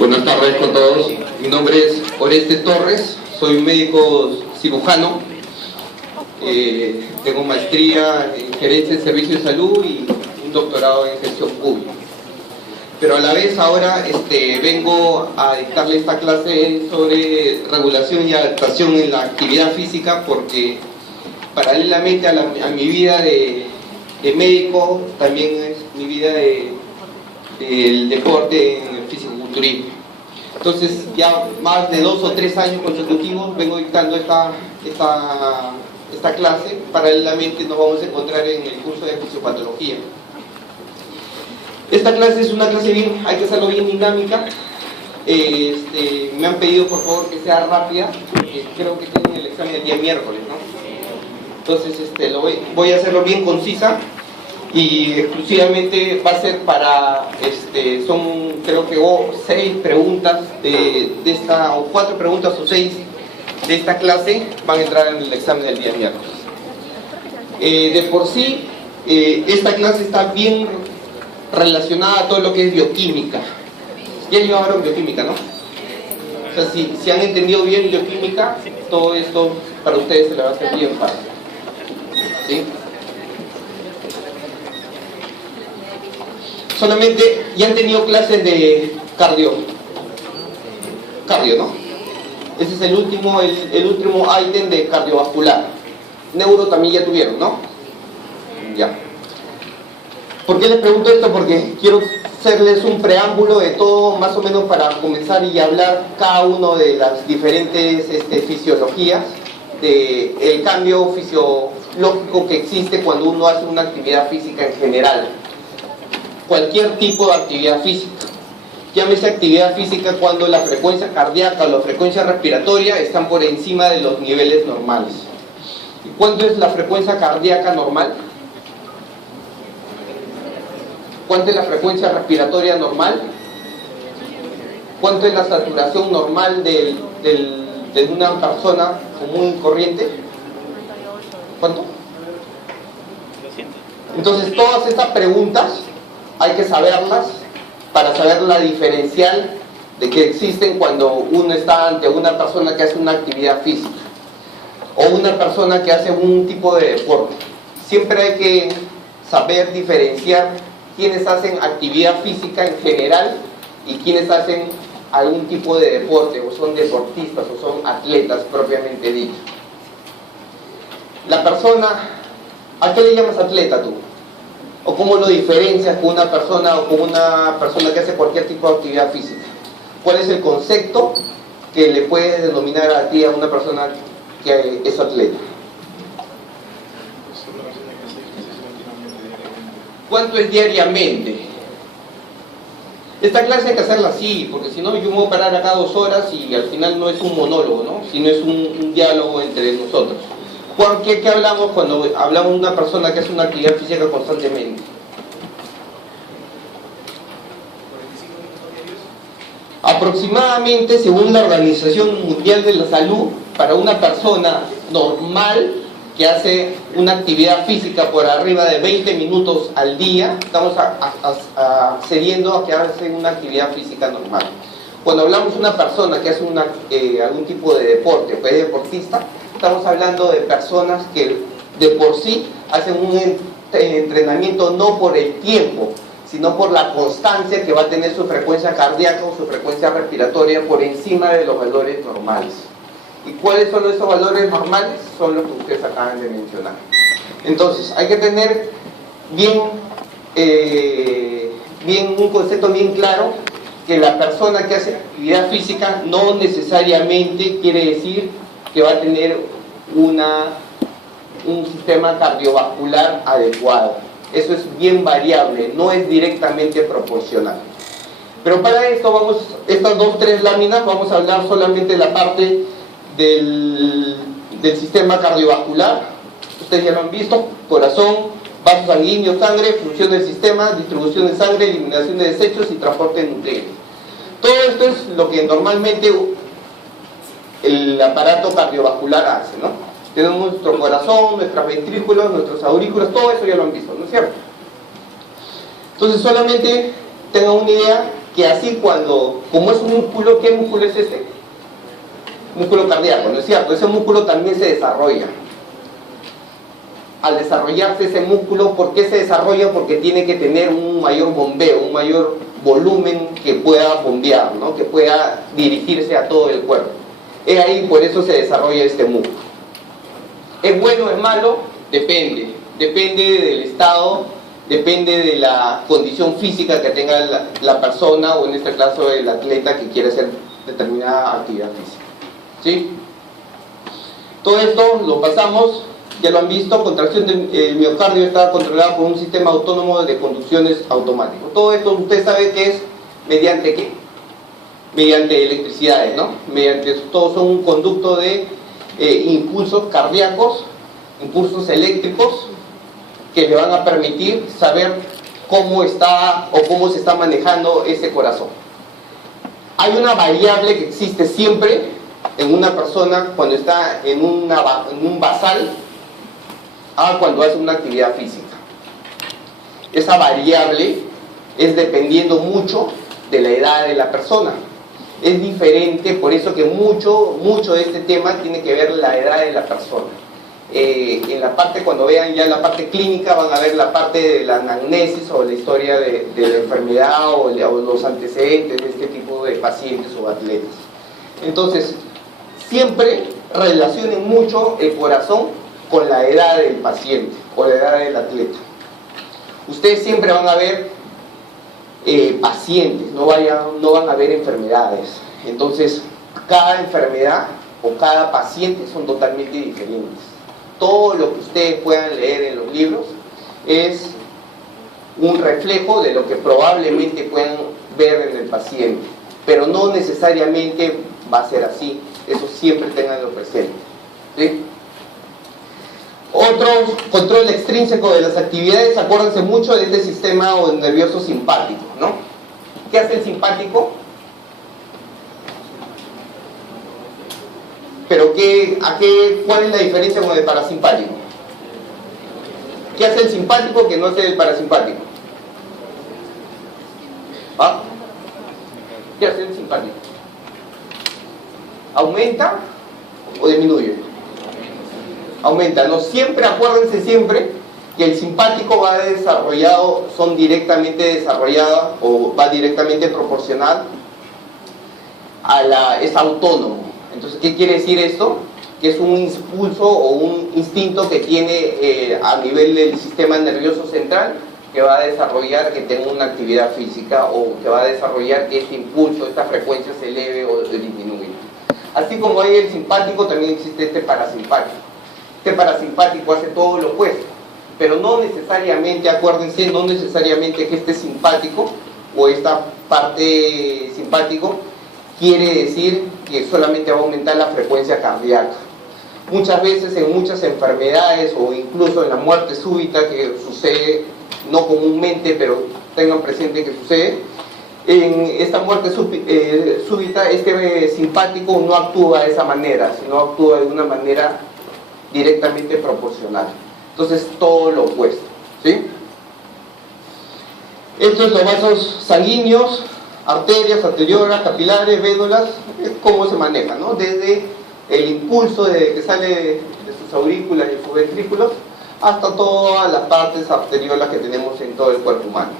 Buenas tardes con todos. Mi nombre es Orestes Torres, soy un médico cirujano. Tengo maestría en gerencia de servicios de salud y un doctorado en gestión pública. Pero a la vez ahora vengo a dictarle esta clase sobre regulación y adaptación en la actividad física, porque paralelamente a mi vida de médico, también es mi vida del deporte en el fisiculturismo. Entonces ya más de 2 o 3 años consecutivos vengo dictando esta clase. Paralelamente nos vamos a encontrar en el curso de fisiopatología. Esta clase es una clase bien, hay que hacerlo bien dinámica. Me han pedido por favor que sea rápida, porque creo que tienen el examen el día miércoles, ¿no? Entonces voy a hacerlo bien concisa y exclusivamente va a ser para, son creo que 6 preguntas o 4 preguntas o 6 de esta clase van a entrar en el examen del día miércoles. De por sí, esta clase está bien relacionada a todo lo que es bioquímica. Ya llevaron bioquímica, ¿no? O sea, si han entendido bien bioquímica, todo esto para ustedes se le va a hacer bien fácil. ¿Sí? Solamente ya han tenido clases de cardio, ¿no? Ese es el último ítem de cardiovascular. Neuro también ya tuvieron, ¿no? Ya. ¿Por qué les pregunto esto? Porque quiero hacerles un preámbulo de todo, más o menos para comenzar y hablar cada uno de las diferentes fisiologías, del cambio fisiológico que existe cuando uno hace una actividad física en general. Cualquier tipo de actividad física. Llámese actividad física cuando la frecuencia cardíaca o la frecuencia respiratoria están por encima de los niveles normales. ¿Y cuánto es la frecuencia cardíaca normal? ¿Cuánto es la frecuencia respiratoria normal? ¿Cuánto es la saturación normal de una persona común y corriente? ¿Cuánto? Entonces todas estas preguntas hay que saberlas para saber la diferencial de que existen cuando uno está ante una persona que hace una actividad física o una persona que hace un tipo de deporte. Siempre hay que saber diferenciar quiénes hacen actividad física en general y quiénes hacen algún tipo de deporte, o son deportistas o son atletas propiamente dicho. La persona, ¿a qué le llamas atleta tú? ¿O cómo lo diferencias con una persona o con una persona que hace cualquier tipo de actividad física? ¿Cuál es el concepto que le puedes denominar a ti a una persona que es atleta? ¿Cuánto es diariamente? Esta clase hay que hacerla así, porque si no yo me voy a parar acá 2 horas y al final no es un monólogo, ¿no? Sino es un diálogo entre nosotros. Juan, ¿qué hablamos cuando hablamos de una persona que hace una actividad física constantemente? Aproximadamente, según la Organización Mundial de la Salud, para una persona normal que hace una actividad física por arriba de 20 minutos al día, estamos accediendo a que hace una actividad física normal. Cuando hablamos de una persona que hace algún tipo de deporte o que es deportista, estamos hablando de personas que de por sí hacen un entrenamiento no por el tiempo, sino por la constancia que va a tener su frecuencia cardíaca o su frecuencia respiratoria por encima de los valores normales. ¿Y cuáles son esos valores normales? Son los que ustedes acaban de mencionar. Entonces, hay que tener un concepto bien claro, que la persona que hace actividad física no necesariamente quiere decir que va a tener un sistema cardiovascular adecuado. Eso es bien variable, no es directamente proporcional. Pero para esto estas 2 o 3 láminas, vamos a hablar solamente de la parte del sistema cardiovascular. Ustedes ya lo han visto: corazón, vasos sanguíneos, sangre, función del sistema, distribución de sangre, eliminación de desechos y transporte de nutrientes. Todo esto es lo que normalmente el aparato cardiovascular hace, ¿no? Tenemos nuestro corazón, nuestros ventrículos, nuestros aurículos, todo eso ya lo han visto, ¿no es cierto? Entonces solamente tengan una idea que así como es un músculo, ¿qué músculo es este? Músculo cardíaco, ¿no es cierto? Ese músculo también se desarrolla. Al desarrollarse ese músculo, ¿por qué se desarrolla? Porque tiene que tener un mayor bombeo, un mayor volumen que pueda bombear, ¿no? Que pueda dirigirse a todo el cuerpo. Es ahí, por eso se desarrolla este músculo. ¿Es bueno o es malo? Depende. Depende del estado, depende de la condición física que tenga la persona, o en este caso el atleta que quiere hacer determinada actividad física. ¿Sí? Todo esto lo pasamos, ya lo han visto, contracción del miocardio está controlada por un sistema autónomo de conducciones automático. Todo esto usted sabe que es mediante ¿qué? Mediante electricidades, ¿no? Mediante, todos son un conducto de impulsos cardíacos, impulsos eléctricos, que le van a permitir saber cómo está o cómo se está manejando ese corazón. Hay una variable que existe siempre en una persona cuando está en un basal a cuando hace una actividad física. Esa variable es dependiendo mucho de la edad de la persona. Es diferente, por eso que mucho de este tema tiene que ver la edad de la persona. En la parte, cuando vean ya la parte clínica, van a ver la parte de la anamnesis o la historia de la enfermedad o los antecedentes de este tipo de pacientes o atletas. Entonces, siempre relacionen mucho el corazón con la edad del paciente o la edad del atleta. Ustedes siempre van a ver pacientes, no van a ver enfermedades. Entonces, cada enfermedad o cada paciente son totalmente diferentes. Todo lo que ustedes puedan leer en los libros es un reflejo de lo que probablemente puedan ver en el paciente, pero no necesariamente va a ser así. Eso siempre tenganlo presente, ¿sí? Otro control extrínseco de las actividades, acuérdense mucho de este sistema nervioso simpático, ¿no? ¿Qué hace el simpático? Pero ¿cuál es la diferencia con el parasimpático? ¿Qué hace el simpático que no hace el parasimpático? ¿Ah? ¿Qué hace el simpático? ¿Aumenta o disminuye? Aumenta, ¿no? Siempre, acuérdense siempre que el simpático son directamente desarrolladas o va directamente proporcional es autónomo. Entonces, ¿qué quiere decir esto? Que es un impulso o un instinto que tiene a nivel del sistema nervioso central, que va a desarrollar que tenga una actividad física, o que va a desarrollar que este impulso, esta frecuencia se eleve o disminuya. Así como hay el simpático, también existe este parasimpático. Este parasimpático hace todo lo opuesto, pero no necesariamente, acuérdense, no necesariamente que este simpático o esta parte simpático quiere decir que solamente va a aumentar la frecuencia cardíaca. Muchas veces en muchas enfermedades o incluso en la muerte súbita, que sucede no comúnmente, pero tengan presente que sucede, en esta muerte súbita este simpático no actúa de esa manera, sino actúa de una manera directamente proporcional. Entonces todo lo opuesto, ¿sí? Estos los vasos sanguíneos, arterias, arteriolas, capilares, vénulas, cómo se maneja, ¿no? Desde el impulso que sale de sus aurículas y sus ventrículos hasta todas las partes arteriolas que tenemos en todo el cuerpo humano.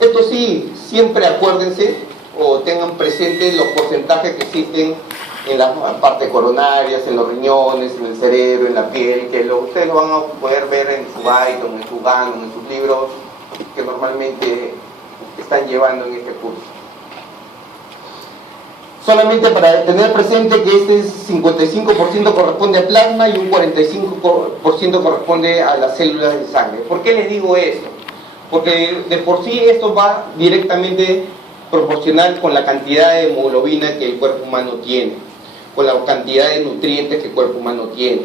Esto sí, siempre acuérdense o tengan presentes los porcentajes que existen en las partes coronarias, en los riñones, en el cerebro, en la piel, que ustedes lo van a poder ver en su Byton, en su Gannon, en sus libros que normalmente están llevando en este curso. Solamente para tener presente que este 55% corresponde a plasma y un 45% corresponde a las células de sangre. ¿Por qué les digo esto? Porque de por sí esto va directamente proporcional con la cantidad de hemoglobina que el cuerpo humano tiene, con la cantidad de nutrientes que el cuerpo humano tiene.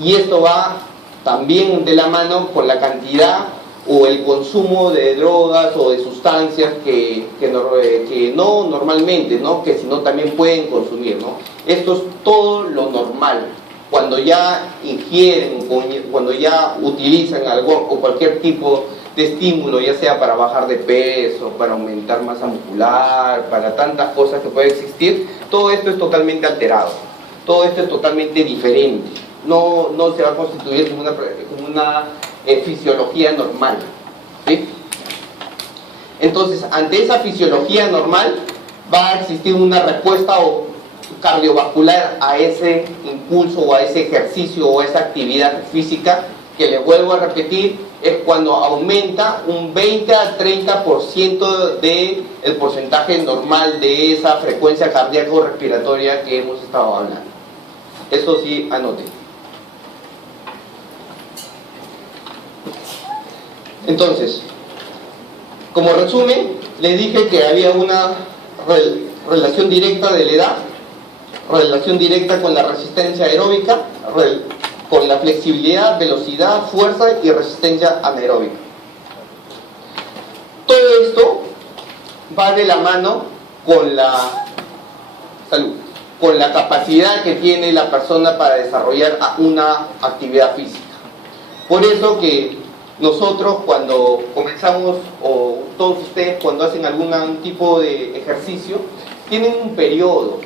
Y esto va también de la mano con la cantidad o el consumo de drogas o de sustancias que no normalmente, ¿no? Que si no también pueden consumir, ¿no? Esto es todo lo normal. Cuando ya ingieren, cuando ya utilizan algo o cualquier tipo de estímulo, ya sea para bajar de peso, para aumentar masa muscular, para tantas cosas que puede existir, todo esto es totalmente alterado, todo esto es totalmente diferente, no se va a constituir como una fisiología normal, ¿sí? Entonces, ante esa fisiología normal, va a existir una respuesta cardiovascular a ese impulso o a ese ejercicio o a esa actividad física, que le vuelvo a repetir, es cuando aumenta un 20 a 30% del porcentaje normal de esa frecuencia cardíaco-respiratoria que hemos estado hablando. Eso sí, anoten. Entonces, como resumen, les dije que había una relación directa de la edad, relación directa con la resistencia aeróbica, con la flexibilidad, velocidad, fuerza y resistencia anaeróbica. Todo esto va de la mano con la salud, con la capacidad que tiene la persona para desarrollar una actividad física. Por eso que nosotros cuando comenzamos, o todos ustedes cuando hacen algún tipo de ejercicio, tienen un periodo.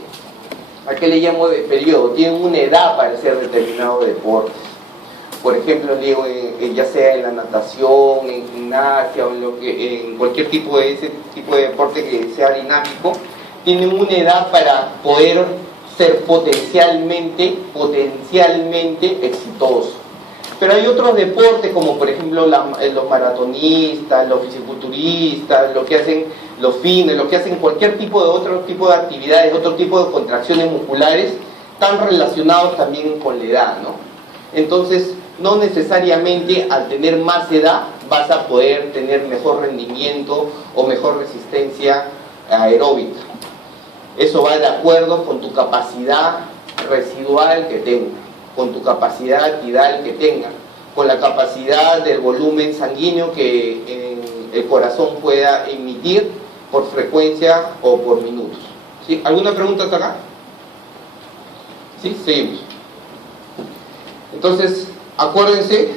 ¿A qué le llamo de periodo? Tienen una edad para hacer determinado deporte. Por ejemplo, digo, ya sea en la natación, en gimnasia o en cualquier tipo de ese tipo de deporte que sea dinámico, tienen una edad para poder ser potencialmente exitoso. Pero hay otros deportes como por ejemplo los maratonistas, los fisiculturistas, lo que hacen los fitness, lo que hacen cualquier tipo de otro tipo de actividades, otro tipo de contracciones musculares, están relacionados también con la edad, ¿no? Entonces, no necesariamente al tener más edad vas a poder tener mejor rendimiento o mejor resistencia aeróbica. Eso va de acuerdo con tu capacidad residual que tengas, con tu capacidad actividad que tenga, con la capacidad del volumen sanguíneo que el corazón pueda emitir por frecuencia o por minutos. ¿Sí? ¿Alguna pregunta hasta acá? ¿Sí? Seguimos. Entonces, acuérdense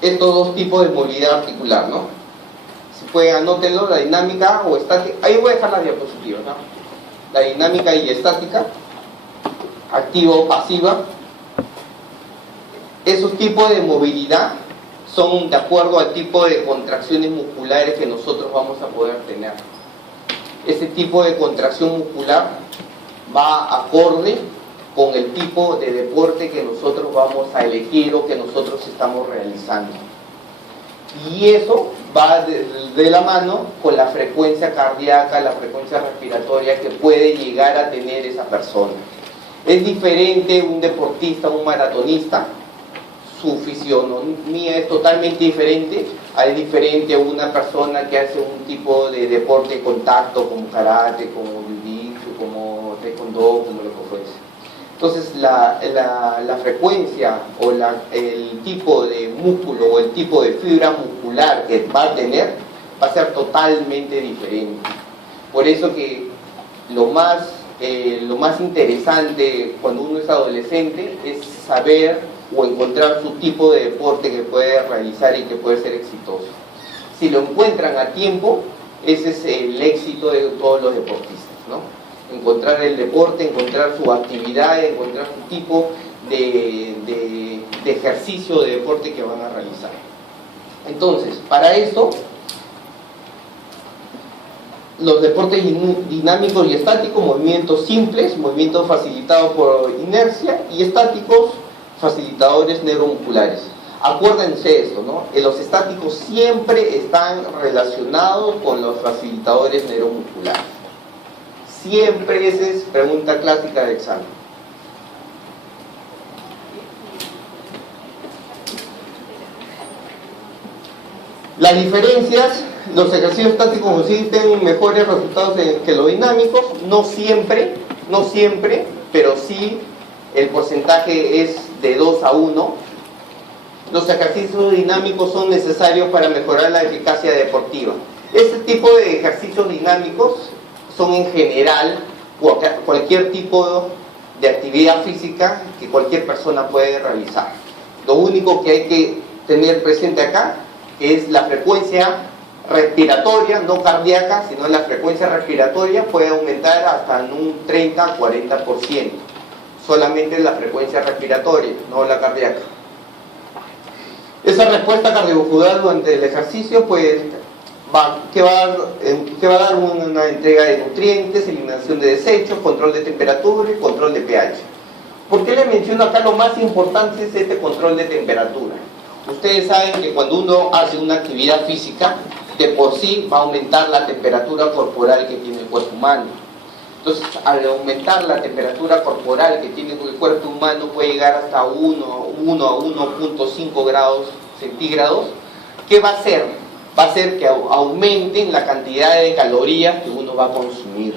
estos dos tipos de movilidad articular, ¿no? Si pueden, anótenlo, la dinámica o estática. Ahí voy a dejar la diapositiva, ¿no? La dinámica y estática, activa o pasiva. Esos tipos de movilidad son de acuerdo al tipo de contracciones musculares que nosotros vamos a poder tener. Ese tipo de contracción muscular va acorde con el tipo de deporte que nosotros vamos a elegir o que nosotros estamos realizando. Y eso va de la mano con la frecuencia cardíaca, la frecuencia respiratoria que puede llegar a tener esa persona. Es diferente un deportista, un maratonista, su fisionomía es totalmente diferente, es diferente a una persona que hace un tipo de deporte de contacto como karate, como jiu-jitsu, como taekwondo, como lo que fuese. Entonces la frecuencia o el tipo de músculo o el tipo de fibra muscular que va a tener va a ser totalmente diferente. Por eso que lo más interesante cuando uno es adolescente es saber o encontrar su tipo de deporte que puede realizar y que puede ser exitoso. Si lo encuentran a tiempo, ese es el éxito de todos los deportistas, ¿no? Encontrar el deporte, encontrar su actividad, encontrar su tipo de ejercicio de deporte que van a realizar. Entonces, para esto, los deportes dinámicos y estáticos, movimientos simples, movimientos facilitados por inercia, y estáticos, facilitadores neuromusculares. Acuérdense esto, ¿no? Los estáticos siempre están relacionados con los facilitadores neuromusculares. Siempre, esa es pregunta clásica de examen. Las diferencias, los ejercicios estáticos consisten mejores resultados que los dinámicos, no siempre, pero sí el porcentaje es de 2 a 1. Los ejercicios dinámicos son necesarios para mejorar la eficacia deportiva. Este tipo de ejercicios dinámicos son en general cualquier tipo de actividad física que cualquier persona puede realizar. Lo único que hay que tener presente acá es la frecuencia respiratoria, no cardíaca, sino la frecuencia respiratoria puede aumentar hasta en un 30-40%. Solamente la frecuencia respiratoria, no la cardíaca. Esa respuesta cardiovascular durante el ejercicio, pues, que va a dar una entrega de nutrientes, eliminación de desechos, control de temperatura y control de pH. ¿Por qué les menciono acá? Lo más importante es este control de temperatura. Ustedes saben que cuando uno hace una actividad física, de por sí va a aumentar la temperatura corporal que tiene el cuerpo humano. Entonces, al aumentar la temperatura corporal que tiene el cuerpo humano, puede llegar hasta 1 a 1.5 grados centígrados. ¿Qué va a hacer? Va a hacer que aumenten la cantidad de calorías que uno va a consumir.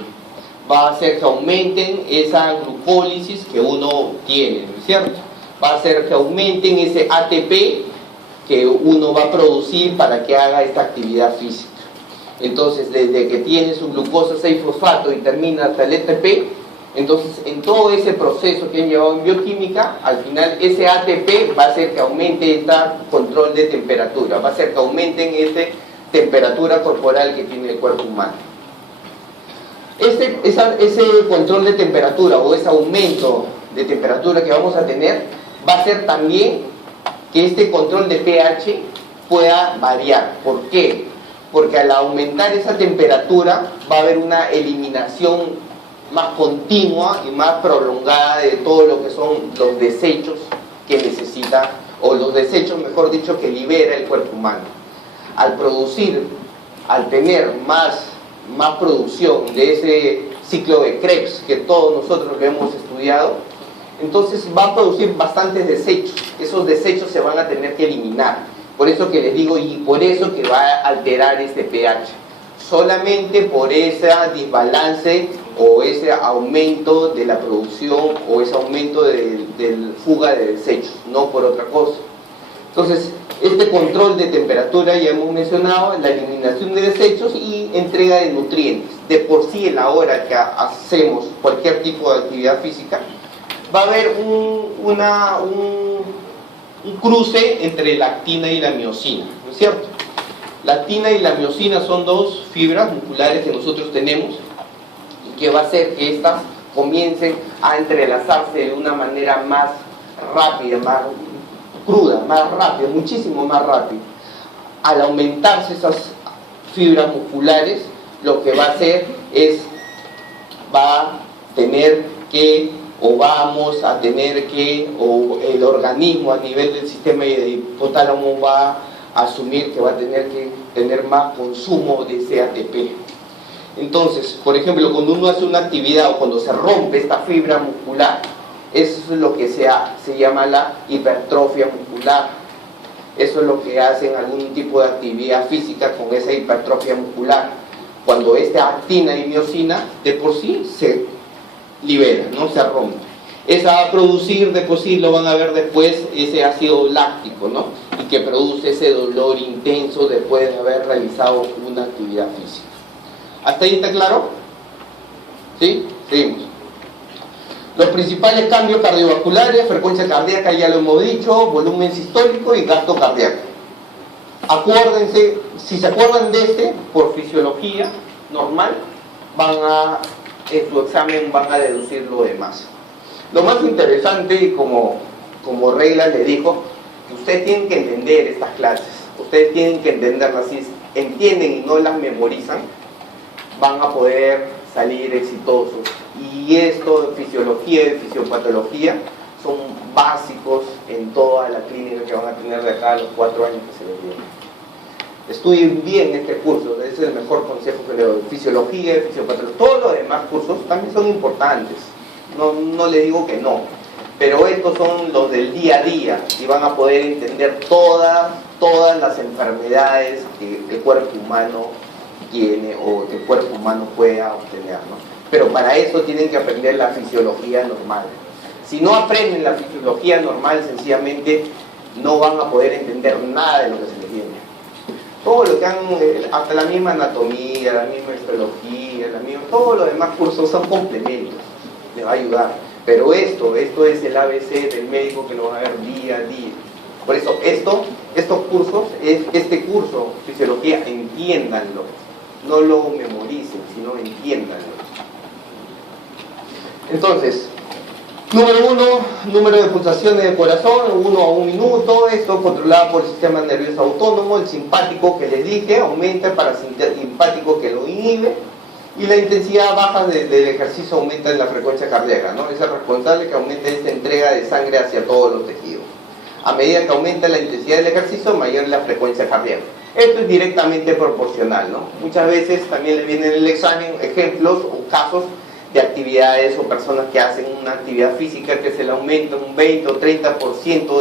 Va a hacer que aumenten esa glucólisis que uno tiene, ¿no es cierto? Va a hacer que aumenten ese ATP que uno va a producir para que haga esta actividad física. Entonces, desde que tiene su glucosa 6-fosfato y termina hasta el ATP, entonces en todo ese proceso que han llevado en bioquímica, al final ese ATP va a hacer que aumente este control de temperatura, va a hacer que aumenten esa temperatura corporal que tiene el cuerpo humano. Ese control de temperatura o ese aumento de temperatura que vamos a tener va a hacer también que este control de pH pueda variar. ¿Por qué? Porque al aumentar esa temperatura va a haber una eliminación más continua y más prolongada de todo lo que son los desechos que necesita, o los desechos, mejor dicho, que libera el cuerpo humano. Al tener más producción de ese ciclo de Krebs que todos nosotros lo hemos estudiado, entonces va a producir bastantes desechos. Esos desechos se van a tener que eliminar. Por eso que les digo, y por eso que va a alterar este pH. Solamente por ese desbalance o ese aumento de la producción o ese aumento de fuga de desechos, no por otra cosa. Entonces, este control de temperatura, ya hemos mencionado, la eliminación de desechos y entrega de nutrientes. De por sí, en la hora que hacemos cualquier tipo de actividad física, va a haber un cruce entre la actina y la miosina, ¿no es cierto? La actina y la miosina son dos fibras musculares que nosotros tenemos y que va a hacer que éstas comiencen a entrelazarse de una manera más rápida, más cruda, más rápida, muchísimo más rápida. Al aumentarse esas fibras musculares, lo que va a hacer es, vamos a tener que, o el organismo a nivel del sistema hipotálamo va a asumir que va a tener que tener más consumo de ese ATP. Entonces, por ejemplo, cuando uno hace una actividad o cuando se rompe esta fibra muscular, eso es lo que se llama la hipertrofia muscular. Eso es lo que hacen algún tipo de actividad física con esa hipertrofia muscular. Cuando esta actina y miosina de por sí se libera, no se rompe. Esa va a producir, de por sí lo van a ver después, ese ácido láctico, ¿no? Y que produce ese dolor intenso después de haber realizado una actividad física. ¿Hasta ahí está claro? ¿Sí? Seguimos. Los principales cambios cardiovasculares: frecuencia cardíaca, ya lo hemos dicho, volumen sistólico y gasto cardíaco. Acuérdense, si se acuerdan de por fisiología normal, en su examen van a deducir lo demás. Lo más interesante, y como regla le dijo, que ustedes tienen que entender estas clases, ustedes tienen que entenderlas. Si entienden y no las memorizan, van a poder salir exitosos. Y esto de fisiología y de fisiopatología son básicos en toda la clínica que van a tener de acá a los 4 años que se les vienen. Estudien bien este curso, ese es el mejor consejo que le doy. Fisiología y fisiopatología, todos los demás cursos también son importantes, no les digo que no, pero estos son los del día a día y van a poder entender todas las enfermedades que el cuerpo humano tiene o que el cuerpo humano pueda obtener, ¿no? Pero para eso tienen que aprender la fisiología normal. Si no aprenden la fisiología normal, sencillamente no van a poder entender nada de lo que se les viene. Todo lo que hasta la misma anatomía, la misma histología, todos los demás cursos son complementos, les va a ayudar. Pero esto es el ABC del médico que lo va a ver día a día. Por eso esto estos cursos, este curso, Fisiología, entiéndanlo. No lo memoricen, sino entiéndanlo. Entonces, número 1, número de pulsaciones del corazón, 1 a 1 minuto. Esto controlado por el sistema nervioso autónomo. El simpático que les dije aumenta, el parasimpático que lo inhibe. Y la intensidad baja del ejercicio aumenta en la frecuencia cardíaca, ¿no? Es el responsable que aumente esta entrega de sangre hacia todos los tejidos. A medida que aumenta la intensidad del ejercicio, mayor es la frecuencia cardíaca. Esto es directamente proporcional, ¿no? Muchas veces también le vienen en el examen ejemplos o casos de actividades o personas que hacen una actividad física que se le aumenta un 20 o 30%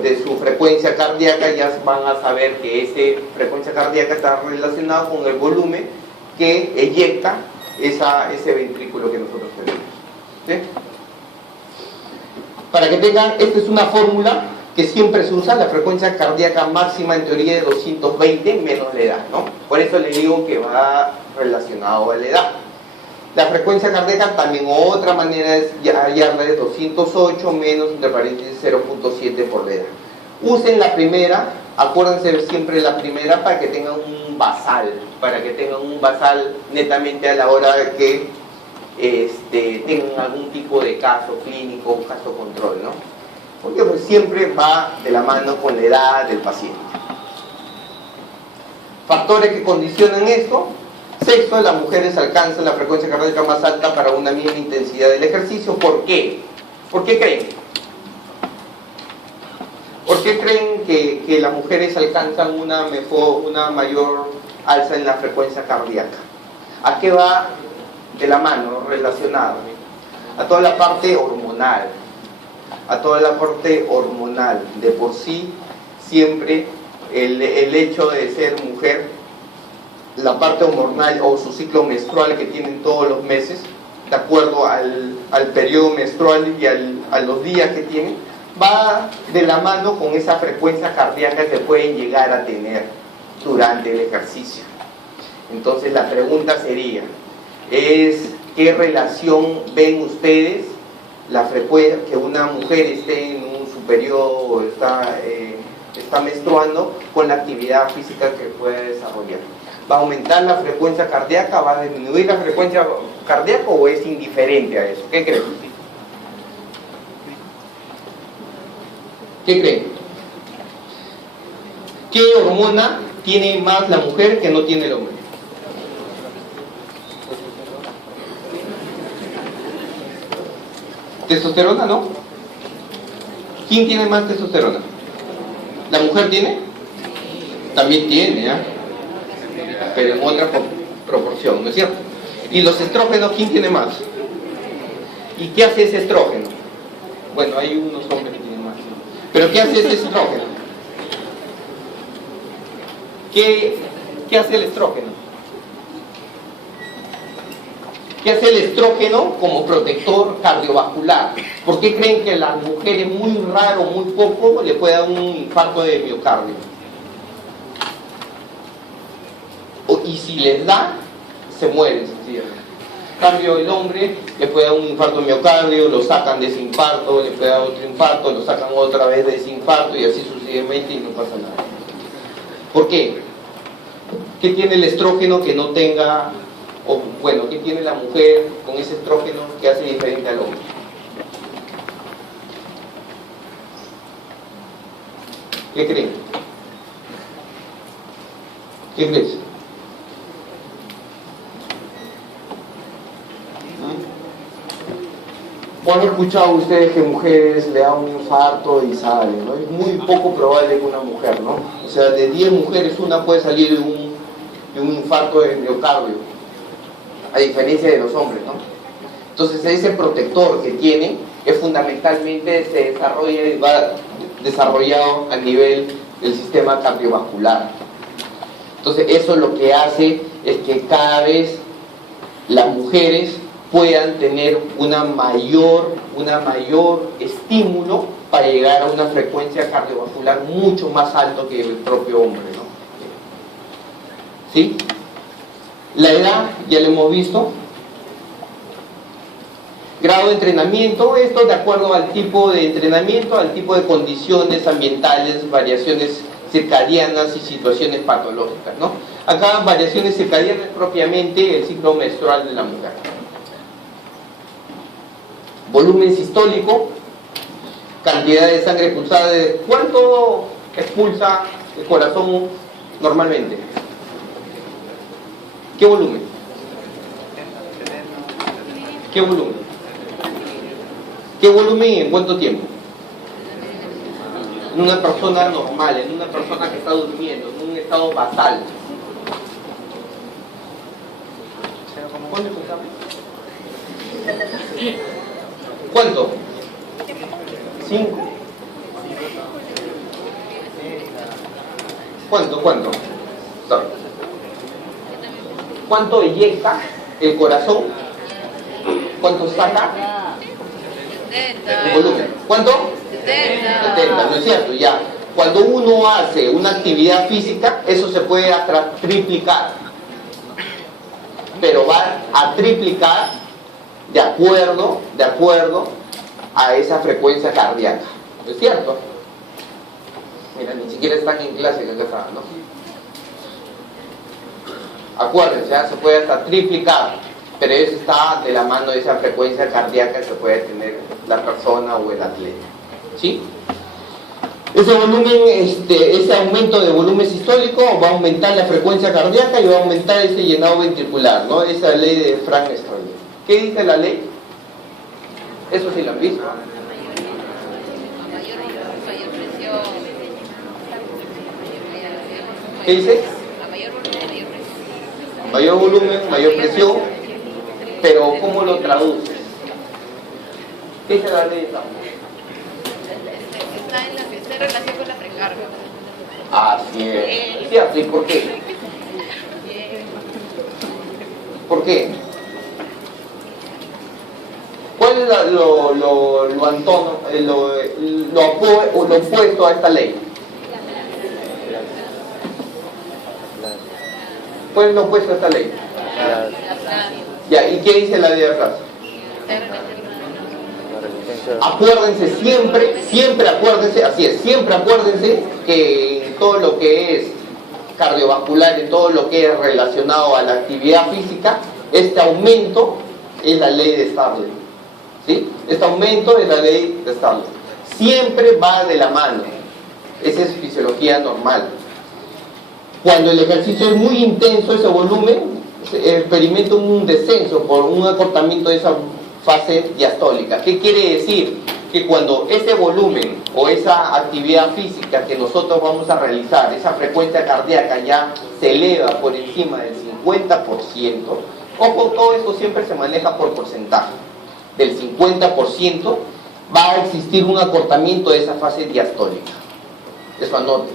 de su frecuencia cardíaca. Ya van a saber que esa frecuencia cardíaca está relacionada con el volumen que eyecta ese ventrículo que nosotros tenemos. ¿Sí? Para que tengan, esta es una fórmula que siempre se usa, la frecuencia cardíaca máxima en teoría de 220 menos la edad, ¿no? Por eso le digo que va relacionado a la edad. La frecuencia cardíaca también otra manera es hallarla de 208 menos entre paréntesis 0.7 por la edad. Usen la primera, acuérdense siempre de la primera para que tengan un basal, netamente a la hora de que tengan algún tipo de caso clínico, caso control, ¿no? Porque pues siempre va de la mano con la edad del paciente. Factores que condicionan esto: sexo, las mujeres alcanzan la frecuencia cardíaca más alta para una misma intensidad del ejercicio. ¿Por qué? ¿Por qué creen? ¿Por qué creen que las mujeres alcanzan una mayor alza en la frecuencia cardíaca? ¿A qué va de la mano relacionado? A toda la parte hormonal. A toda la parte hormonal. De por sí, siempre el hecho de ser mujer, la parte hormonal o su ciclo menstrual que tienen todos los meses, de acuerdo al periodo menstrual y a los días que tienen, va de la mano con esa frecuencia cardíaca que pueden llegar a tener durante el ejercicio. Entonces la pregunta sería, ¿qué relación ven ustedes la frecuencia que una mujer esté en su periodo, está menstruando, con la actividad física que puede desarrollar? ¿Va a aumentar la frecuencia cardíaca? ¿Va a disminuir la frecuencia cardíaca o es indiferente a eso? ¿Qué creen? ¿Qué creen? ¿Qué hormona tiene más la mujer que no tiene el hombre? ¿Testosterona, no? ¿Quién tiene más testosterona? ¿La mujer tiene? También tiene, ¿eh? Pero en otra proporción, ¿no es cierto? ¿Y los estrógenos, quién tiene más? ¿Y qué hace ese estrógeno? Bueno, hay unos hombres que tienen más, ¿no? ¿Pero qué hace ese estrógeno? ¿Qué hace el estrógeno? ¿Qué hace el estrógeno como protector cardiovascular? ¿Por qué creen que a las mujeres muy raro, muy poco, le puede dar un infarto de miocardio? Y si les da, se mueren sencillamente. En cambio, el hombre le puede dar un infarto de miocardio, lo sacan de ese infarto, le puede dar otro infarto, lo sacan otra vez de ese infarto y así sucesivamente y no pasa nada. ¿Por qué? ¿Qué tiene el estrógeno que no tenga, o bueno, qué tiene la mujer con ese estrógeno que hace diferente al hombre? ¿Qué creen? ¿Qué crees? ¿O han escuchado ustedes que mujeres le dan un infarto y salen, ¿no? Es muy poco probable que una mujer, ¿no? O sea, de 10 mujeres, una puede salir de un infarto de miocardio, a diferencia de los hombres, ¿no? Entonces, ese protector que tiene es fundamentalmente se desarrolla y va desarrollado a nivel del sistema cardiovascular. Entonces, eso lo que hace es que cada vez las mujeres puedan tener una mayor estímulo para llegar a una frecuencia cardiovascular mucho más alto que el propio hombre, ¿no? ¿Sí? La edad, ya lo hemos visto. Grado de entrenamiento, esto de acuerdo al tipo de entrenamiento, al tipo de condiciones ambientales, variaciones circadianas y situaciones patológicas, ¿no? Acá variaciones circadianas propiamente el ciclo menstrual de la mujer. Volumen sistólico, cantidad de sangre pulsada, ¿cuánto expulsa el corazón normalmente? ¿Qué volumen? ¿Qué volumen? ¿Qué volumen y en cuánto tiempo? En una persona normal, en una persona que está durmiendo, en un estado basal. ¿Cuánto? 5. ¿Cuánto? Sorry. ¿Cuánto eyecta el corazón? ¿Cuánto saca? El volumen. ¿Cuánto? 70, ¿no es cierto? Ya. Cuando uno hace una actividad física, eso se puede hasta triplicar. Pero va a triplicar de acuerdo a esa frecuencia cardíaca. ¿No es cierto? Mira, ni siquiera están en clase que acá estaban, ¿no? Acuérdense, ¿ya? Se puede hasta triplicar, pero eso está de la mano de esa frecuencia cardíaca que puede tener la persona o el atleta, ¿sí? Ese volumen, ese aumento de volumen sistólico va a aumentar la frecuencia cardíaca y va a aumentar ese llenado ventricular, ¿no? Esa ley de Frank-Starling. ¿Qué dice la ley? Eso sí lo han visto. ¿Qué dice? Mayor volumen, mayor presión, pero ¿cómo lo traduces? ¿Qué dice la ley de Frank? Está en relación con la precarga. Así es. ¿Cierto? ¿Y por qué? ¿Por qué? ¿Cuál es lo opuesto a esta ley? ¿Cuál es lo opuesto a esta ley? Ya, ¿y qué dice la ley de Frank? Acuérdense siempre acuérdense, así es, siempre acuérdense que en todo lo que es cardiovascular, en todo lo que es relacionado a la actividad física, este aumento es la ley de Starling, ¿sí? Este aumento es la ley de Starling. Siempre va de la mano, esa es fisiología normal. Cuando el ejercicio es muy intenso, ese volumen experimenta un descenso por un acortamiento de esa fase diastólica. ¿Qué quiere decir? Que cuando ese volumen o esa actividad física que nosotros vamos a realizar, esa frecuencia cardíaca ya se eleva por encima del 50%, ojo, todo esto siempre se maneja por porcentaje, del 50% va a existir un acortamiento de esa fase diastólica. Eso anote.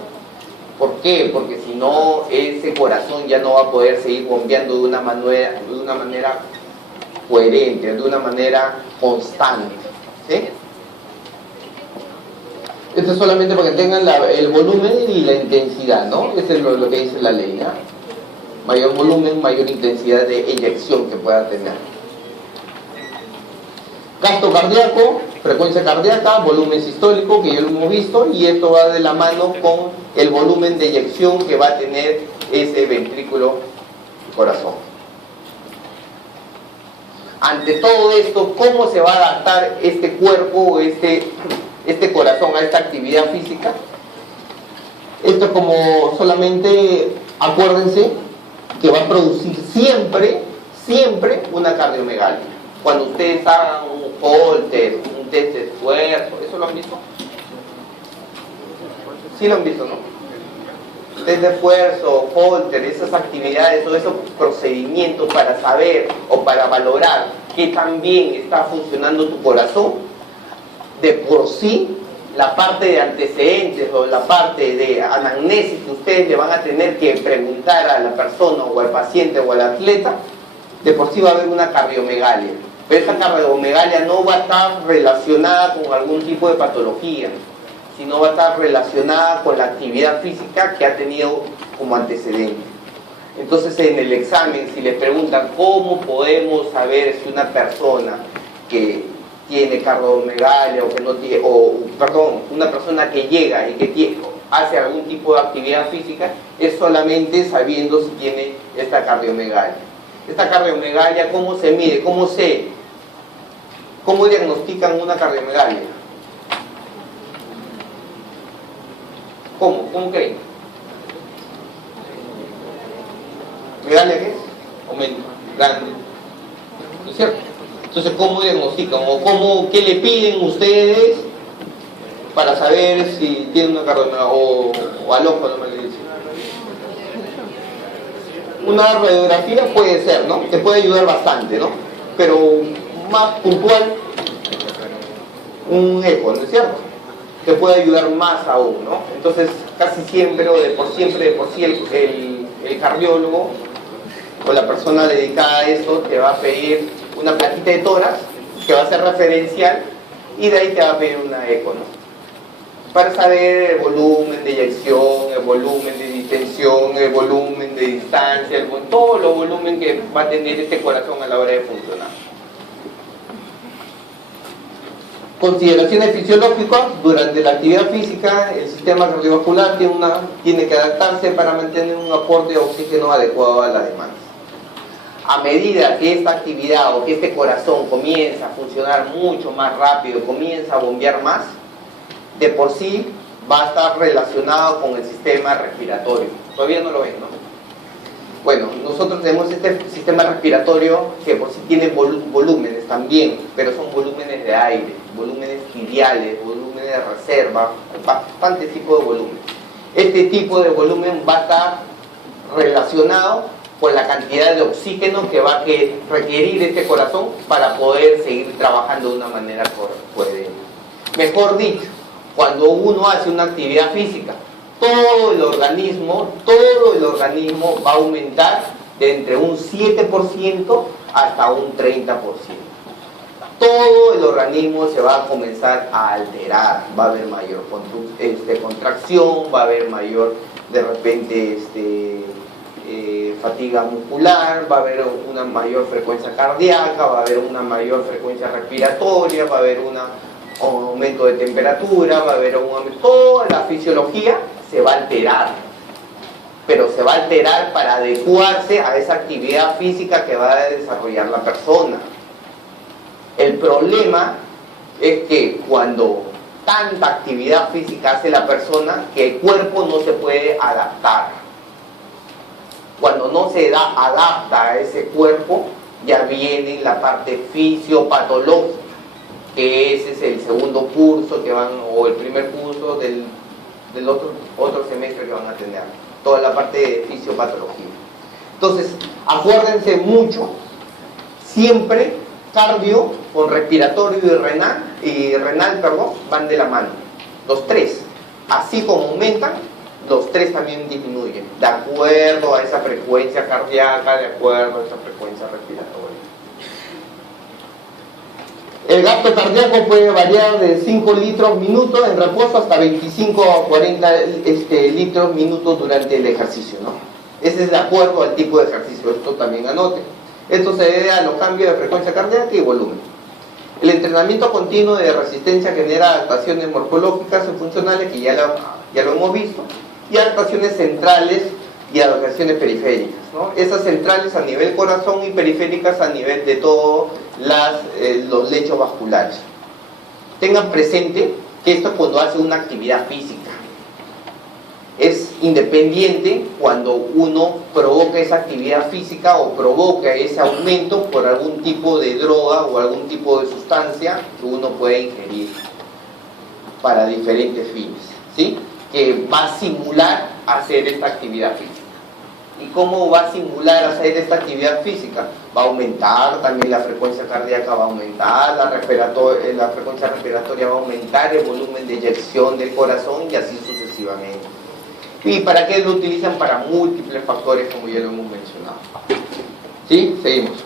¿Por qué? Porque si no, ese corazón ya no va a poder seguir bombeando de una manera coherente, de una manera constante, ¿sí? Esto es solamente para que tengan el volumen y la intensidad, ¿no? Eso es lo que dice la ley, ¿no? Mayor volumen, mayor intensidad de eyección que pueda tener. Gasto cardíaco, frecuencia cardíaca, volumen sistólico, que ya lo hemos visto, y esto va de la mano con el volumen de eyección que va a tener ese ventrículo corazón. Ante todo esto, ¿cómo se va a adaptar este cuerpo o este corazón a esta actividad física? Esto es como solamente, acuérdense, que va a producir siempre una cardiomegalia. Cuando ustedes hagan un holter, un test de esfuerzo, ¿eso lo han visto? Sí lo han visto, ¿no? Test de esfuerzo, holter, esas actividades o esos procedimientos para saber o para valorar qué tan bien está funcionando tu corazón, de por sí, la parte de antecedentes o la parte de anamnesis que ustedes le van a tener que preguntar a la persona o al paciente o al atleta, de por sí va a haber una cardiomegalia. Pero esa cardiomegalia no va a estar relacionada con algún tipo de patología, sino va a estar relacionada con la actividad física que ha tenido como antecedente. Entonces en el examen, si le preguntan cómo podemos saber si una persona que tiene cardiomegalia o que no tiene, perdón, una persona que llega y que hace algún tipo de actividad física, es solamente sabiendo si tiene esta cardiomegalia. Esta cardiomegalia, ¿cómo se mide? ¿Cómo diagnostican una cardiomegalia? ¿Cómo creen? ¿Megalia qué es? Aumento, grande. ¿No es cierto? Entonces, ¿cómo diagnostican? ¿O qué le piden ustedes para saber si tiene una cardiomegalia? O al ojo, no me le dicen. Una radiografía puede ser, ¿no? Te puede ayudar bastante, ¿no? Pero más puntual, un eco, ¿no es cierto? Te puede ayudar más aún, ¿no? Entonces, casi siempre o de por sí el cardiólogo o la persona dedicada a esto te va a pedir una plaquita de tórax que va a ser referencial y de ahí te va a pedir una eco, ¿no? Para saber el volumen de eyección, el volumen de distensión, el volumen de distancia, todo el volumen que va a tener este corazón a la hora de funcionar. Consideraciones fisiológicas: durante la actividad física el sistema cardiovascular tiene que adaptarse para mantener un aporte de oxígeno adecuado a la demanda. A medida que esta actividad o que este corazón comienza a funcionar mucho más rápido, comienza a bombear más, de por sí va a estar relacionado con el sistema respiratorio. Todavía no lo ven, ¿no? Bueno, nosotros tenemos este sistema respiratorio que por sí tiene volúmenes también, pero son volúmenes de aire, volúmenes ideales, volúmenes de reserva, bastante tipo de volumen. Este tipo de volumen va a estar relacionado con la cantidad de oxígeno que va a requerir este corazón para poder seguir trabajando de una manera coherente. Mejor dicho, cuando uno hace una actividad física, todo el organismo va a aumentar de entre un 7% hasta un 30%. Todo el organismo se va a comenzar a alterar, va a haber mayor contracción, va a haber mayor, de repente, fatiga muscular, va a haber una mayor frecuencia cardíaca, va a haber una mayor frecuencia respiratoria, va a haber un aumento de temperatura, va a haber toda la fisiología se va a alterar, pero se va a alterar para adecuarse a esa actividad física que va a desarrollar la persona. El problema es que cuando tanta actividad física hace la persona, que el cuerpo no se puede adaptar. Cuando no se adapta a ese cuerpo, ya viene la parte fisiopatológica, que ese es el segundo curso que van, o el primer curso del otro semestre que van a tener, toda la parte de fisiopatología. Entonces, acuérdense mucho, siempre cardio con respiratorio y renal, van de la mano, los tres. Así como aumentan, los tres también disminuyen, de acuerdo a esa frecuencia cardíaca, de acuerdo a esa frecuencia respiratoria. El gasto cardíaco puede variar de 5 litros minuto en reposo hasta 25 a 40 litros minutos durante el ejercicio, ¿no? Ese es de acuerdo al tipo de ejercicio, esto también anote. Esto se debe a los cambios de frecuencia cardíaca y volumen. El entrenamiento continuo de resistencia genera adaptaciones morfológicas y funcionales, que ya lo hemos visto, y adaptaciones centrales y adaptaciones periféricas, ¿no? Esas centrales a nivel corazón y periféricas a nivel de todos los lechos vasculares. Tengan presente que esto es cuando hace una actividad física. Es independiente cuando uno provoca esa actividad física o provoca ese aumento por algún tipo de droga o algún tipo de sustancia que uno puede ingerir para diferentes fines, ¿sí? Que va a simular hacer esta actividad física. ¿Y cómo va a simular hacer esta actividad física? Va a aumentar también la frecuencia cardíaca, va a aumentar la frecuencia respiratoria, va a aumentar el volumen de eyección del corazón y así sucesivamente. ¿Y para qué lo utilizan? Para múltiples factores, como ya lo hemos mencionado. ¿Sí? Seguimos.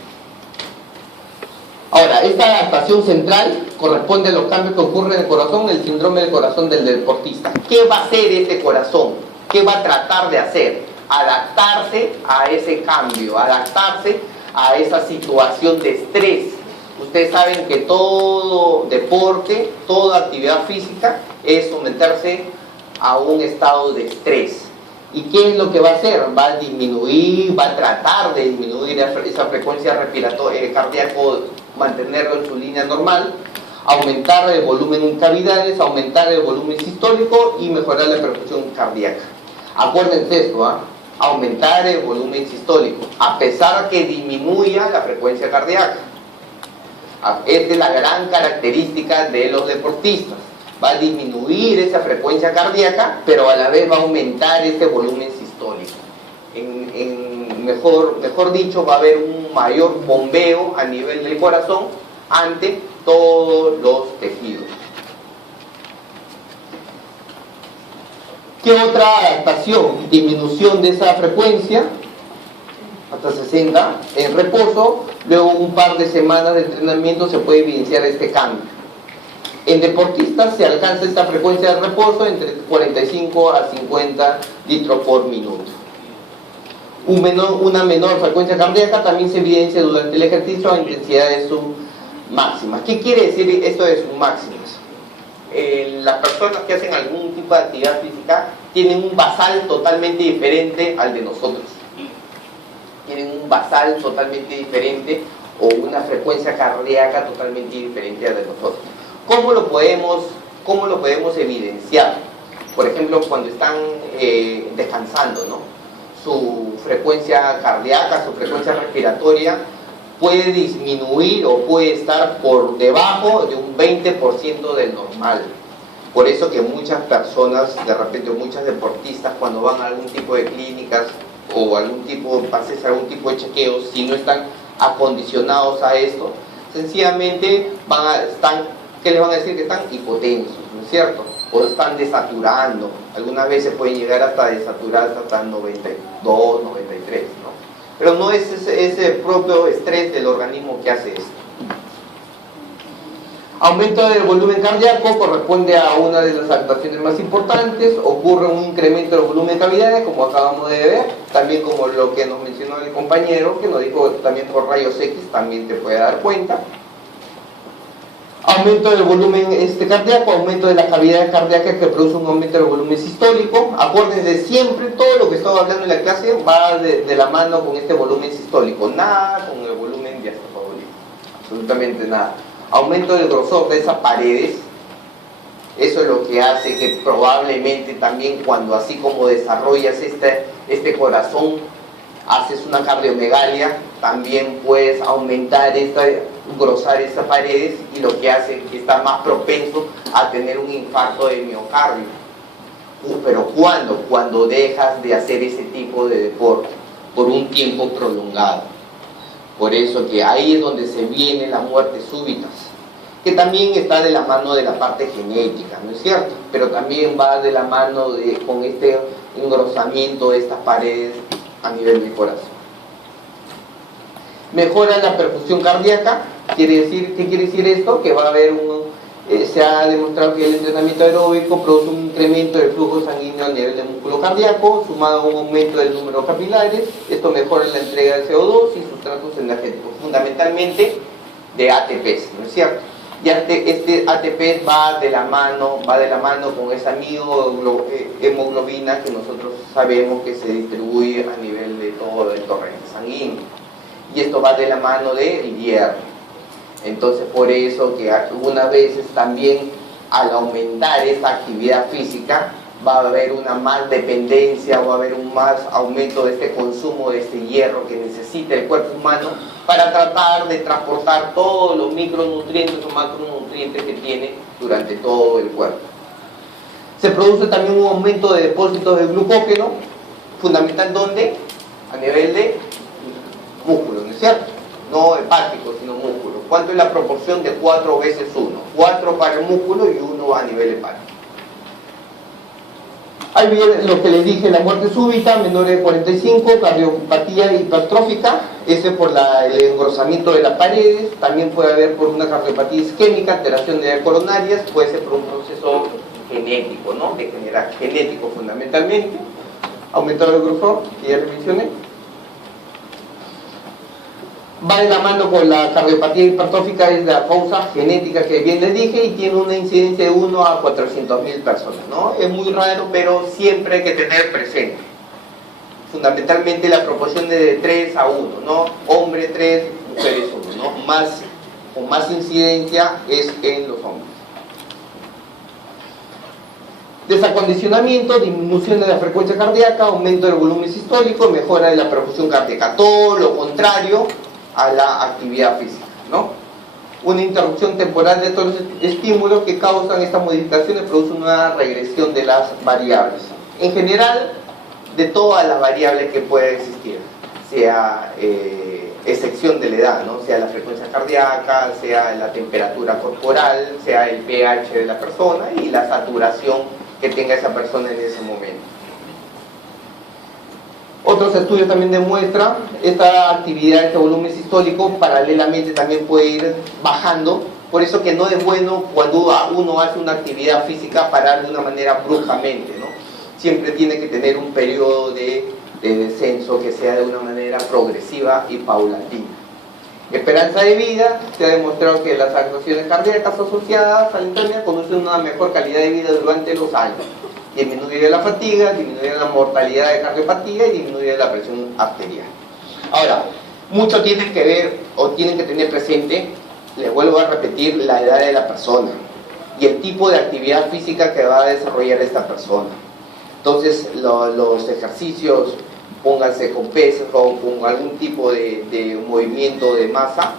Ahora, esta adaptación central corresponde a los cambios que ocurren en el corazón, el síndrome del corazón del deportista. ¿Qué va a hacer este corazón? ¿Qué va a tratar de hacer? Adaptarse a ese cambio, adaptarse a esa situación de estrés Ustedes saben que todo deporte, toda actividad física es someterse a un estado de estrés. ¿Y qué es lo que va a hacer? Va a disminuir, va a tratar de disminuir esa frecuencia respiratoria, cardíaco, mantenerlo en su línea normal, aumentar el volumen en cavidades, aumentar el volumen sistólico y mejorar la perfusión cardíaca. Acuérdense esto, aumentar el volumen sistólico, a pesar que disminuya la frecuencia cardíaca. Esta es la gran característica de los deportistas. Va a disminuir esa frecuencia cardíaca, pero a la vez va a aumentar ese volumen sistólico. Mejor dicho, va a haber un mayor bombeo a nivel del corazón ante todos los tejidos. ¿Qué otra adaptación? Disminución de esa frecuencia hasta 60 en reposo, luego un par de semanas de entrenamiento se puede evidenciar este cambio. En deportistas se alcanza esta frecuencia de reposo entre 45 a 50 litros por minuto. Una menor frecuencia cardíaca también se evidencia durante el ejercicio a intensidades máximas. ¿Qué quiere decir esto de sus máximas? Las personas que hacen algún tipo de actividad física tienen un basal totalmente diferente al de nosotros. Tienen un basal totalmente diferente o una frecuencia cardíaca totalmente diferente a la de nosotros. ¿Cómo lo podemos evidenciar? Por ejemplo, cuando están descansando, ¿no? Su frecuencia cardíaca, su frecuencia respiratoria puede disminuir o puede estar por debajo de un 20% del normal. Por eso que muchas personas, de repente muchos deportistas, cuando van a algún tipo de clínicas o algún tipo de chequeos, si no están acondicionados a esto, sencillamente ¿qué les van a decir? Que están hipotensos, ¿no es cierto? O están desaturando. Algunas veces pueden llegar hasta desaturar hasta 92, 93, ¿no? Pero no es ese propio estrés del organismo que hace esto. Aumento del volumen cardíaco corresponde a una de las adaptaciones más importantes. Ocurre un incremento del volumen de cavidades, como acabamos de ver, también como lo que nos mencionó el compañero, que nos dijo también por rayos X, también te puede dar cuenta. Aumento del volumen cardíaco, aumento de la cavidad cardíaca que produce un aumento del volumen sistólico. Acuérdense siempre, todo lo que estaba hablando en la clase va de la mano con este volumen sistólico, nada con el volumen diastolítico, absolutamente nada. Aumento del grosor de esas paredes, eso es lo que hace que probablemente también cuando así como desarrollas este corazón, haces una cardiomegalia, también puedes aumentar engrosar esas paredes y lo que hace que está más propenso a tener un infarto de miocardio. Pero ¿cuándo? Cuando dejas de hacer ese tipo de deporte por un tiempo prolongado. Por eso que ahí es donde se vienen las muertes súbitas, que también está de la mano de la parte genética, ¿no es cierto? Pero también va de la mano con este engrosamiento de estas paredes a nivel del corazón. Mejora la perfusión cardíaca. ¿Qué quiere decir esto? Que va a haber se ha demostrado que el entrenamiento aeróbico produce un incremento del flujo sanguíneo a nivel del músculo cardíaco, sumado a un aumento del número de capilares. Esto mejora la entrega de CO2 y sustratos energéticos, fundamentalmente de ATPs, ¿no es cierto? Y este ATP va de la mano con esa hemoglobina que nosotros sabemos que se distribuye a nivel de todo el torrente sanguíneo. Y esto va de la mano del hierro. Entonces, por eso que algunas veces también al aumentar esta actividad física va a haber una más dependencia, va a haber un más aumento de este consumo de este hierro que necesita el cuerpo humano para tratar de transportar todos los micronutrientes o macronutrientes que tiene durante todo el cuerpo. Se produce también un aumento de depósitos de glucógeno, fundamental ¿dónde? A nivel de músculo, ¿no es cierto? No hepático, sino músculo. ¿Cuánto es la proporción de 4 veces 1? 4 para el músculo y 1 a nivel hepático. Ahí viene lo que les dije, la muerte súbita, menor de 45, cardiopatía hipertrófica, ese por el engrosamiento de las paredes, también puede haber por una cardiopatía isquémica, alteración de coronarias, puede ser por un proceso genético, ¿no? Genético fundamentalmente. Aumentado el grosor, que ya les mencioné. Va de la mano con la cardiopatía hipertrófica, es la causa genética que bien les dije, y tiene una incidencia de 1 a 400.000 personas, ¿no? Es muy raro, pero siempre hay que tener presente. Fundamentalmente la proporción es de 3 a 1, ¿no? Hombre 3, mujeres 1, ¿no? Con más incidencia es en los hombres. Desacondicionamiento, disminución de la frecuencia cardíaca, aumento del volumen sistólico, mejora de la perfusión cardíaca. Todo lo contrario a la actividad física, ¿no? Una interrupción temporal de todos los estímulos que causan estas modificaciones produce una regresión de las variables. En general, de todas las variables que pueden existir, sea excepción de la edad, ¿no? Sea la frecuencia cardíaca, sea la temperatura corporal, sea el pH de la persona y la saturación que tenga esa persona en ese momento. Otros estudios también demuestran esta actividad, este volumen sistólico paralelamente también puede ir bajando, por eso que no es bueno cuando uno hace una actividad física parar de una manera bruscamente, ¿no? Siempre tiene que tener un periodo de descenso que sea de una manera progresiva y paulatina. Esperanza de vida, se ha demostrado que las actuaciones cardíacas asociadas a la enfermedad conducen una mejor calidad de vida durante los años. Disminuiría la fatiga, disminuiría la mortalidad de cardiopatía y disminuiría la presión arterial. Ahora, mucho tienen que ver o tienen que tener presente, les vuelvo a repetir, la edad de la persona y el tipo de actividad física que va a desarrollar esta persona. Entonces, los ejercicios, pónganse con pesas o con algún tipo de movimiento de masa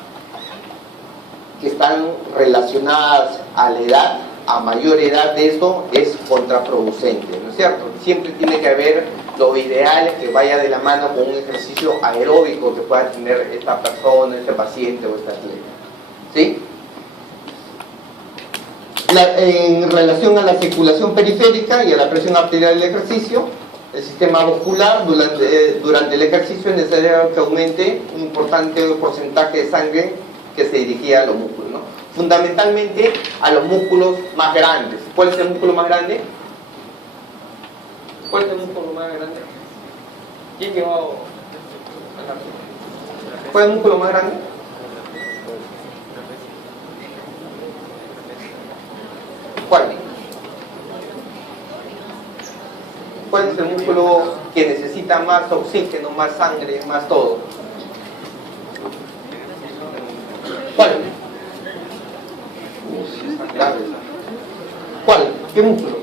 que están relacionadas a la edad, a mayor edad de esto es contraproducente, ¿no es cierto? Siempre tiene que haber, lo ideal es que vaya de la mano con un ejercicio aeróbico que pueda tener esta persona, este paciente o esta atleta, ¿sí? En relación a la circulación periférica y a la presión arterial del ejercicio, el sistema muscular durante el ejercicio es necesario que aumente un importante porcentaje de sangre que se dirigía a los músculos, ¿no? Fundamentalmente a los músculos más grandes. ¿Cuál es el músculo más grande? ¿Cuál es el músculo más grande? ¿Quién llevó? ¿Cuál es el músculo más grande? ¿Cuál? ¿Cuál es el músculo que necesita más oxígeno, más sangre, más todo? ¿Cuál? ¿Cuál? ¿Qué músculo?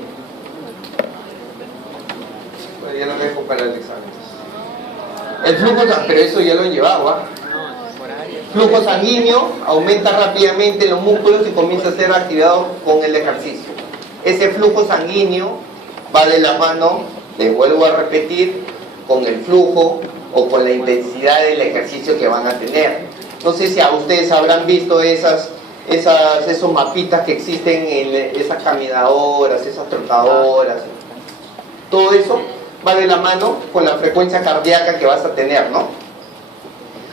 Bueno, ya lo dejo para el examen. El flujo, pero eso ya lo he llevado, ¿ah? Flujo sanguíneo aumenta rápidamente los músculos y comienza a ser activado con el ejercicio. Ese flujo sanguíneo va de la mano, les vuelvo a repetir, con el flujo o con la intensidad del ejercicio que van a tener. No sé si a ustedes habrán visto esos mapitas que existen en esas caminadoras, esas trotadoras. Todo eso va de la mano con la frecuencia cardíaca que vas a tener, ¿no?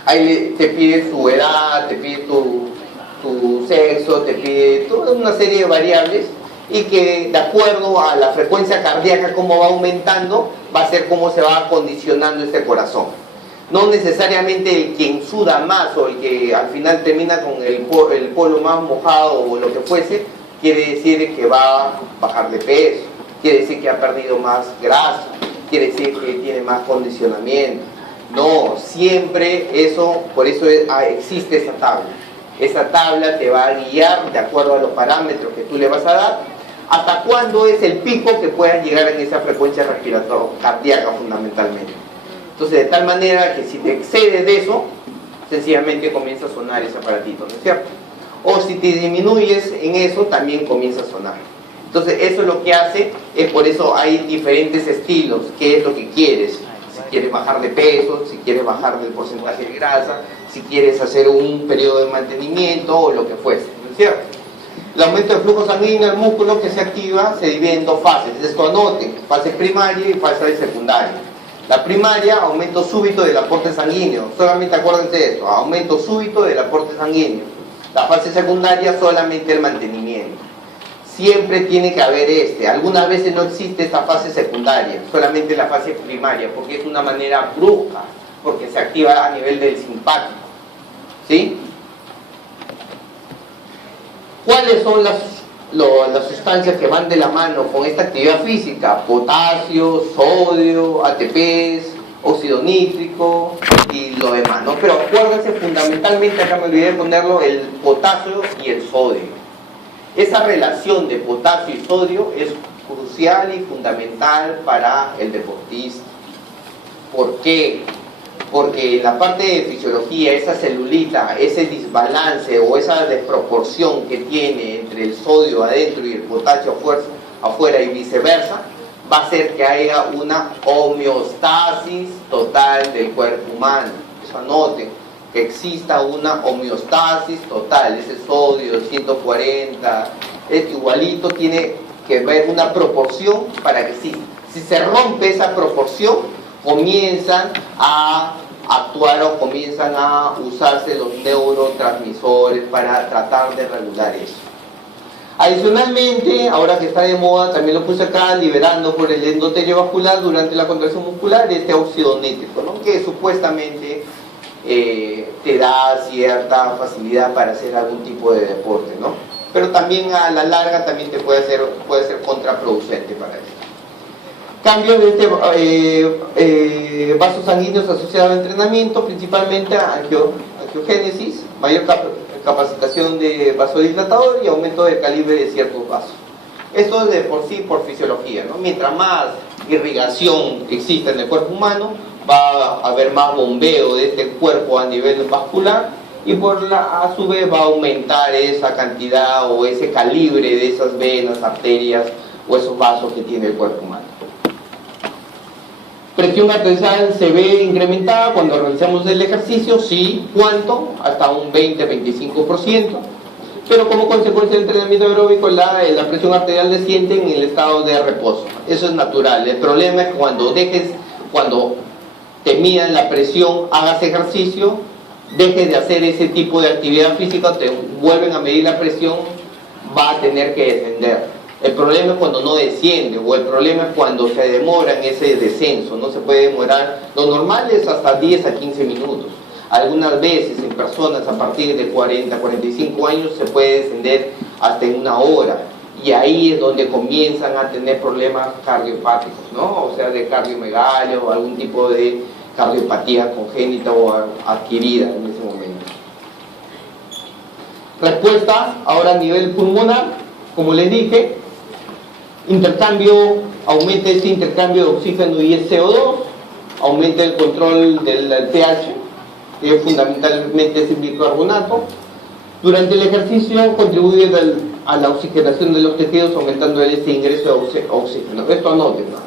Ahí te pide tu edad, te pide tu sexo, te pide toda una serie de variables y que de acuerdo a la frecuencia cardíaca, cómo va aumentando, va a ser cómo se va acondicionando este corazón. No necesariamente el quien suda más o el que al final termina con el polo más mojado o lo que fuese, quiere decir que va a bajar de peso, quiere decir que ha perdido más grasa, quiere decir que tiene más condicionamiento. No, siempre eso, por eso existe esa tabla. Esa tabla te va a guiar de acuerdo a los parámetros que tú le vas a dar, hasta cuándo es el pico que puedas llegar en esa frecuencia respiratoria cardíaca fundamentalmente. Entonces, de tal manera que si te excedes de eso, sencillamente comienza a sonar ese aparatito, ¿no es cierto? O si te disminuyes en eso, también comienza a sonar. Entonces, eso es lo que hace, es por eso hay diferentes estilos, qué es lo que quieres. Si quieres bajar de peso, si quieres bajar del porcentaje de grasa, si quieres hacer un periodo de mantenimiento o lo que fuese, ¿no es cierto? El aumento del flujo sanguíneo del músculo que se activa se divide en dos fases. Esto anoten, fase primaria y fase secundaria. La primaria, aumento súbito del aporte sanguíneo. Solamente acuérdense de esto, aumento súbito del aporte sanguíneo. La fase secundaria, solamente el mantenimiento. Siempre tiene que haber algunas veces no existe esta fase secundaria, solamente la fase primaria, porque es una manera brusca, porque se activa a nivel del simpático. ¿Sí? ¿Cuáles son las sustancias que van de la mano con esta actividad física? Potasio, sodio, ATPs, óxido nítrico y lo demás, ¿no? Pero acuérdense fundamentalmente, acá me olvidé de ponerlo, el potasio y el sodio. Esa relación de potasio y sodio es crucial y fundamental para el deportista. ¿Por qué? Porque en la parte de fisiología, esa celulita, ese desbalance o esa desproporción que tiene entre el sodio adentro y el potasio afuera y viceversa, va a hacer que haya una homeostasis total del cuerpo humano. Eso anoten, que exista una homeostasis total. Ese sodio 140, igualito, tiene que haber una proporción para que si se rompe esa proporción, comienzan a actuar o comienzan a usarse los neurotransmisores para tratar de regular eso. Adicionalmente, ahora que está de moda, también lo puse acá, liberando por el endotelio vascular durante la contracción muscular, este óxido nítrico, ¿no? Que supuestamente te da cierta facilidad para hacer algún tipo de deporte, ¿no? Pero también a la larga también te puede ser contraproducente para eso. Cambios de vasos sanguíneos asociados al entrenamiento, principalmente a angiogénesis, mayor capacitación de vasodilatador y aumento del calibre de ciertos vasos. Esto es de por sí por fisiología, ¿no? Mientras más irrigación exista en el cuerpo humano, va a haber más bombeo de este cuerpo a nivel vascular y a su vez va a aumentar esa cantidad o ese calibre de esas venas, arterias o esos vasos que tiene el cuerpo humano. Presión arterial se ve incrementada cuando realizamos el ejercicio, sí, ¿cuánto? Hasta un 20-25%, pero como consecuencia del entrenamiento aeróbico la presión arterial desciende en el estado de reposo. Eso es natural. El problema es cuando te midan la presión, hagas ejercicio, dejes de hacer ese tipo de actividad física, te vuelven a medir la presión, va a tener que descender. El problema es cuando no desciende, o el problema es cuando se demora en ese descenso, no se puede demorar, lo normal es hasta 10 a 15 minutos. Algunas veces en personas a partir de 40, 45 años se puede descender hasta en una hora, y ahí es donde comienzan a tener problemas cardiopáticos, ¿no? O sea, de cardiomegalia o algún tipo de cardiopatía congénita o adquirida en ese momento. Respuesta ahora a nivel pulmonar, como les dije, aumenta este intercambio de oxígeno y el CO2, aumenta el control del pH, que fundamentalmente es el bicarbonato. Durante el ejercicio contribuye a la oxigenación de los tejidos, aumentando este ingreso de oxígeno. Esto anoten, ¿no?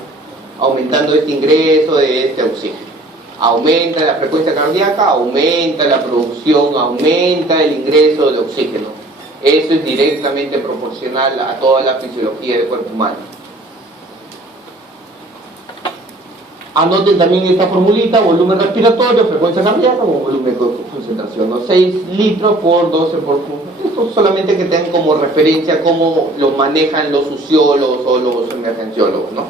Aumentando este ingreso de este oxígeno. Aumenta la frecuencia cardíaca, aumenta la producción, aumenta el ingreso de oxígeno. Eso es directamente proporcional a toda la fisiología del cuerpo humano. Anoten también esta formulita: volumen respiratorio, frecuencia cardíaca como volumen de concentración, ¿no? 6 litros por 12 por... Esto solamente que tengan como referencia cómo lo manejan los fisiólogos o los emergenciólogos, ¿no?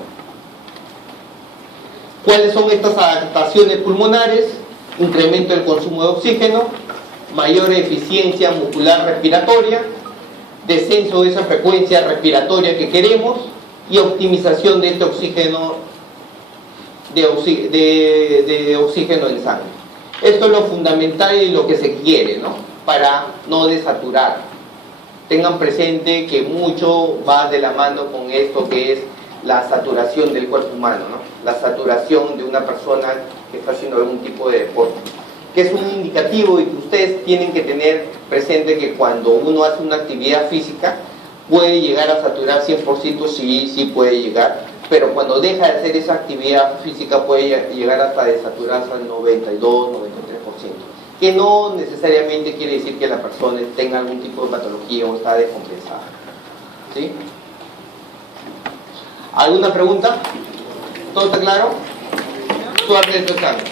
¿Cuáles son estas adaptaciones pulmonares? Incremento del consumo de oxígeno, mayor eficiencia muscular respiratoria, descenso de esa frecuencia respiratoria que queremos y optimización de este oxígeno de oxígeno en sangre. Esto es lo fundamental y lo que se quiere, ¿no? Para no desaturar. Tengan presente que mucho va de la mano con esto que es la saturación del cuerpo humano, ¿no? La saturación de una persona que está haciendo algún tipo de deporte, que es un indicativo y que ustedes tienen que tener presente que cuando uno hace una actividad física puede llegar a saturar 100%, sí puede llegar, pero cuando deja de hacer esa actividad física puede llegar hasta desaturarse al 92, 93%, que no necesariamente quiere decir que la persona tenga algún tipo de patología o está descompensada. ¿Sí? ¿Alguna pregunta? ¿Todo está claro? Suerte en tu examen.